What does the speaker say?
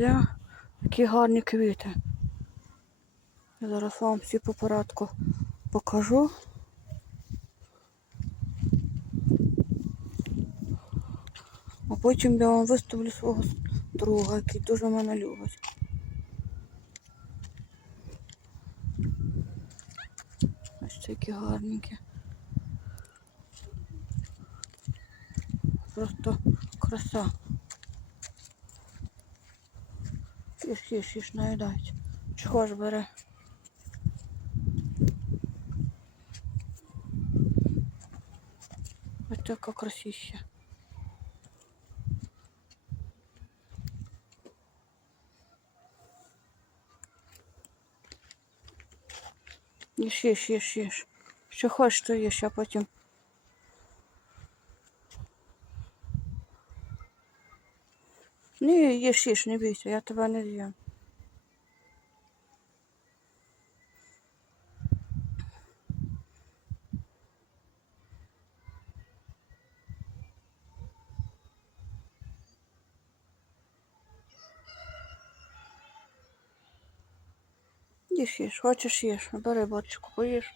нельзя. Такі гарні квіти. Я зараз вам всі по порядку покажу. А потім я вам виставлю свого друга, який дуже мене любить. Ось такі гарненькі. Просто краса. Їж, їж, їж, наїдають. Чого ж бере? Ось така красища. Їж, їж, їж, їж. Що хочеш, то їж, а потім. Ні, їж, їж, не бійся, я тебе не з'їм. Їж, їж, хочеш їж, бери бочку, поїж.